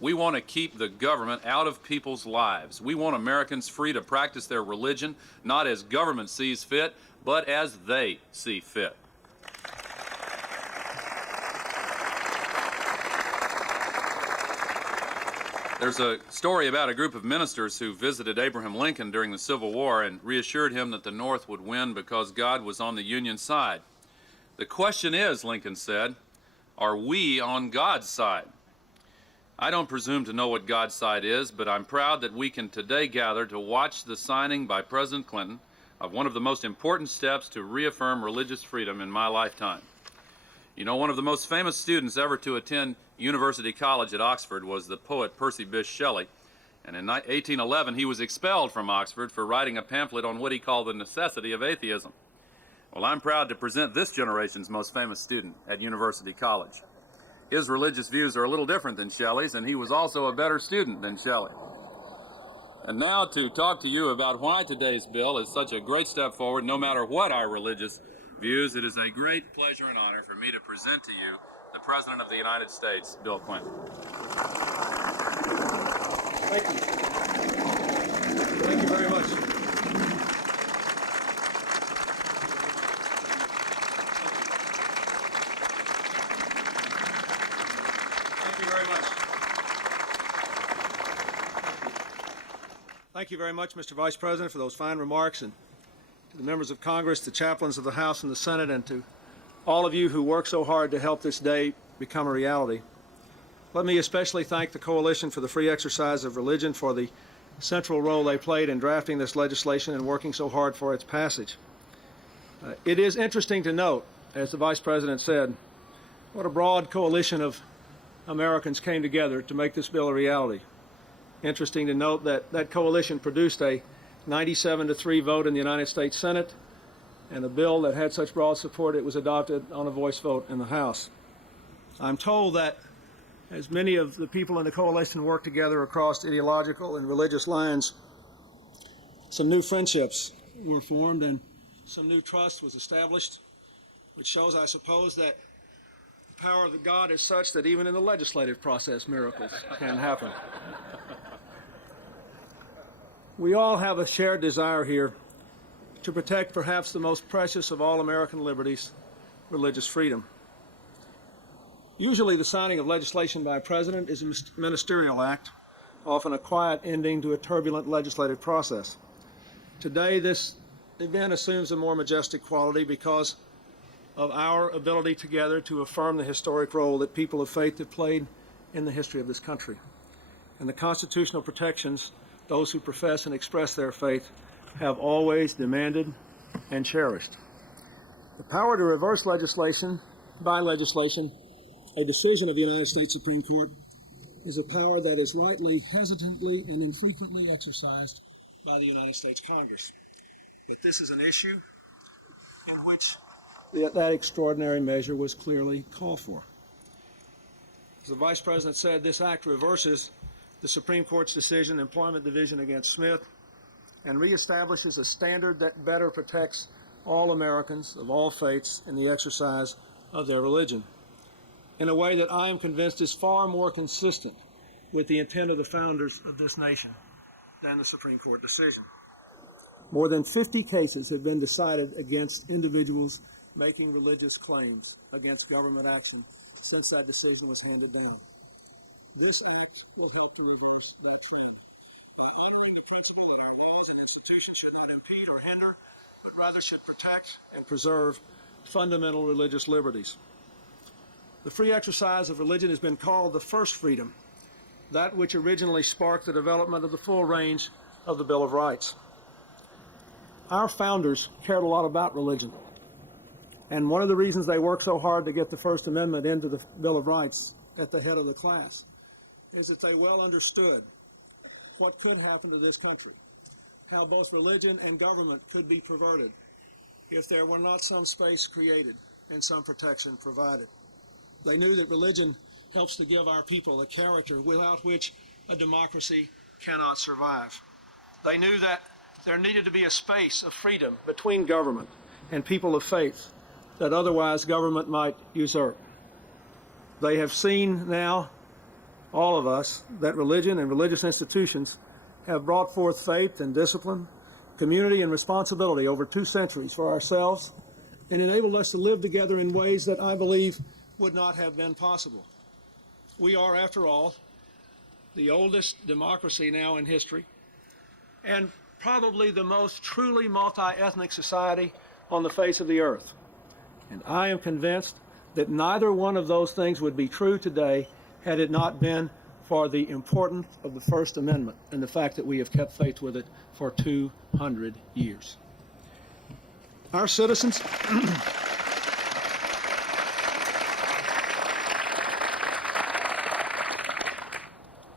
We want to keep the government out of people's lives. We want Americans free to practice their religion, not as government sees fit, but as they see fit. There's a story about a group of ministers who visited Abraham Lincoln during the Civil War and reassured him that the North would win because God was on the Union side. The question is, Lincoln said, are we on God's side? I don't presume to know what God's side is, but I'm proud that we can today gather to watch the signing by President Clinton of one of the most important steps to reaffirm religious freedom in my lifetime. You know, one of the most famous students ever to attend University College at Oxford was the poet Percy Bysshe Shelley, and in 1811 he was expelled from Oxford for writing a pamphlet on what he called the necessity of atheism. Well, I'm proud to present this generation's most famous student at University College. His religious views are a little different than Shelley's, and he was also a better student than Shelley. And now to talk to you about why today's bill is such a great step forward, no matter what our religious views, it is a great pleasure and honor for me to present to you the President of the United States, Bill Clinton. Thank you. Thank you very much. Thank you very much, Mr. Vice President, for those fine remarks, and to the members of Congress, the chaplains of the House and the Senate, and to all of you who work so hard to help this day become a reality. Let me especially thank the Coalition for the Free Exercise of Religion for the central role they played in drafting this legislation and working so hard for its passage. It is interesting to note, as the Vice President said, what a broad coalition of Americans came together to make this bill a reality. Interesting to note that that coalition produced a 97-3 vote in the United States Senate, and a bill that had such broad support it was adopted on a voice vote in the House. I'm told that as many of the people in the coalition worked together across ideological and religious lines, some new friendships were formed and some new trust was established, which shows, I suppose, that the power of God is such that even in the legislative process, miracles can happen. We all have a shared desire here to protect perhaps the most precious of all American liberties, religious freedom. Usually the signing of legislation by a president is a ministerial act, often a quiet ending to a turbulent legislative process. Today, this event assumes a more majestic quality because of our ability together to affirm the historic role that people of faith have played in the history of this country, and the constitutional protections those who profess and express their faith have always demanded and cherished. The power to reverse legislation by legislation, a decision of the United States Supreme Court, is a power that is lightly, hesitantly, and infrequently exercised by the United States Congress. But this is an issue in which that extraordinary measure was clearly called for. As the Vice President said, this act reverses the Supreme Court's decision, Employment Division against Smith, and reestablishes a standard that better protects all Americans of all faiths in the exercise of their religion, in a way that I am convinced is far more consistent with the intent of the founders of this nation than the Supreme Court decision. More than 50 cases have been decided against individuals making religious claims against government action since that decision was handed down. This act will help to reverse that trend by honoring the principle that our laws and institutions should not impede or hinder, but rather should protect and preserve fundamental religious liberties. The free exercise of religion has been called the first freedom, that which originally sparked the development of the full range of the Bill of Rights. Our founders cared a lot about religion, and one of the reasons they worked so hard to get the First Amendment into the Bill of Rights at the head of the class is that they well understood what could happen to this country, how both religion and government could be perverted if there were not some space created and some protection provided. They knew that religion helps to give our people a character without which a democracy cannot survive. They knew that there needed to be a space of freedom between government and people of faith that otherwise government might usurp. They have seen now all of us, that religion and religious institutions have brought forth faith and discipline, community and responsibility over 2 centuries for ourselves, and enabled us to live together in ways that I believe would not have been possible. We are, after all, the oldest democracy now in history, and probably the most truly multi-ethnic society on the face of the earth. And I am convinced that neither one of those things would be true today had it not been for the importance of the First Amendment and the fact that we have kept faith with it for 200 years. Our citizens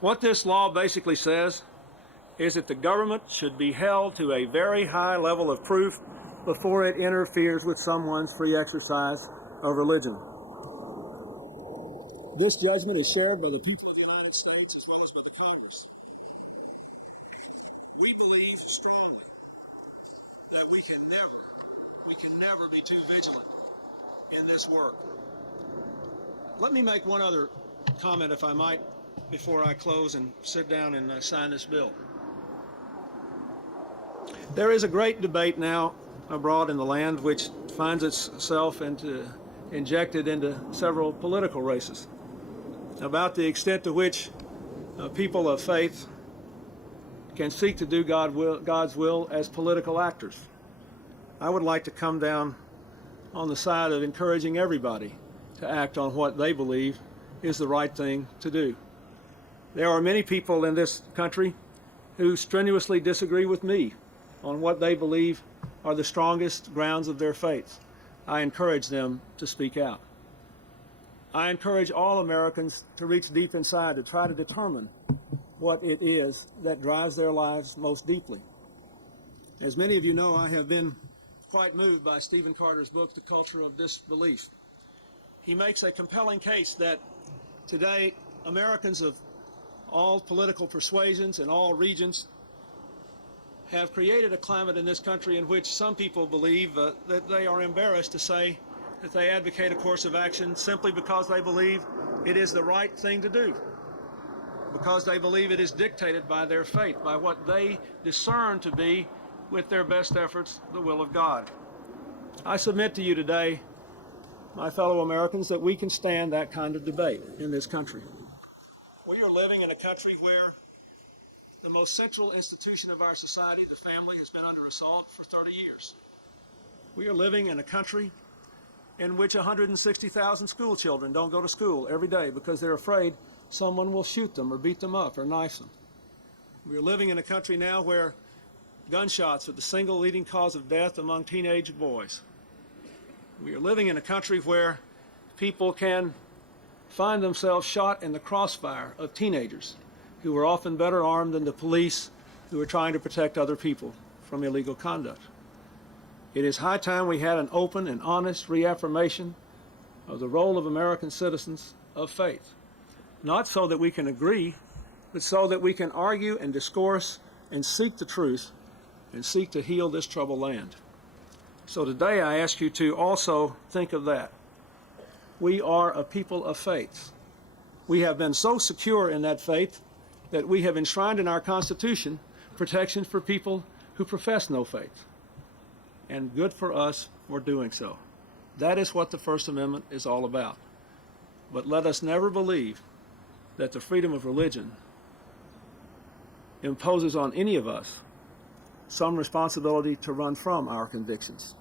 what this law basically says is that the government should be held to a very high level of proof before it interferes with someone's free exercise of religion. This judgment is shared by the people of the United States as well as by the Congress. We believe strongly that we can never be too vigilant in this work. Let me make one other comment, if I might, before I close and sit down and sign this bill. There is a great debate now abroad in the land which finds itself injected into several political races about the extent to which people of faith can seek to do God's will as political actors. I would like to come down on the side of encouraging everybody to act on what they believe is the right thing to do. There are many people in this country who strenuously disagree with me on what they believe are the strongest grounds of their faith. I encourage them to speak out. I encourage all Americans to reach deep inside to try to determine what it is that drives their lives most deeply. As many of you know, I have been quite moved by Stephen Carter's book, The Culture of Disbelief. He makes a compelling case that today Americans of all political persuasions and all regions have created a climate in this country in which some people believe that they are embarrassed to say that they advocate a course of action simply because they believe it is the right thing to do, because they believe it is dictated by their faith, by what they discern to be, with their best efforts, the will of God. I submit to you today, my fellow Americans, that we can stand that kind of debate in this country. We are living in a country where the most central institution of our society, the family, has been under assault for 30 years. We are living in a country in which 160,000 school children don't go to school every day because they're afraid someone will shoot them or beat them up or knife them. We are living in a country now where gunshots are the single leading cause of death among teenage boys. We are living in a country where people can find themselves shot in the crossfire of teenagers who are often better armed than the police who are trying to protect other people from illegal conduct. It is high time we had an open and honest reaffirmation of the role of American citizens of faith, not so that we can agree, but so that we can argue and discourse and seek the truth and seek to heal this troubled land. So today I ask you to also think of that. We are a people of faith. We have been so secure in that faith that we have enshrined in our Constitution protection for people who profess no faith. And good for us for doing so. That is what the First Amendment is all about. But let us never believe that the freedom of religion imposes on any of us some responsibility to run from our convictions.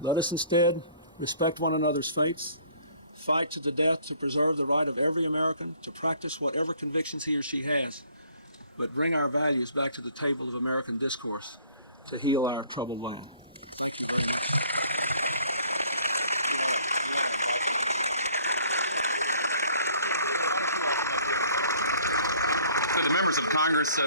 Let us instead respect one another's faiths, fight to the death to preserve the right of every American to practice whatever convictions he or she has, but bring our values back to the table of American discourse to heal our troubled land. The members of Congress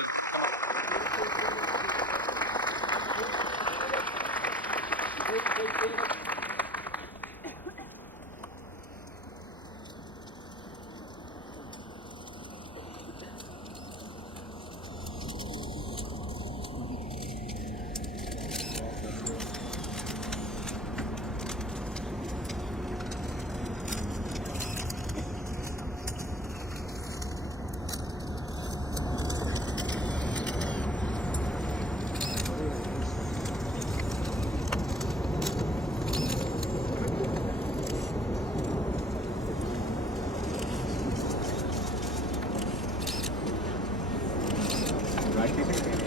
Thank you.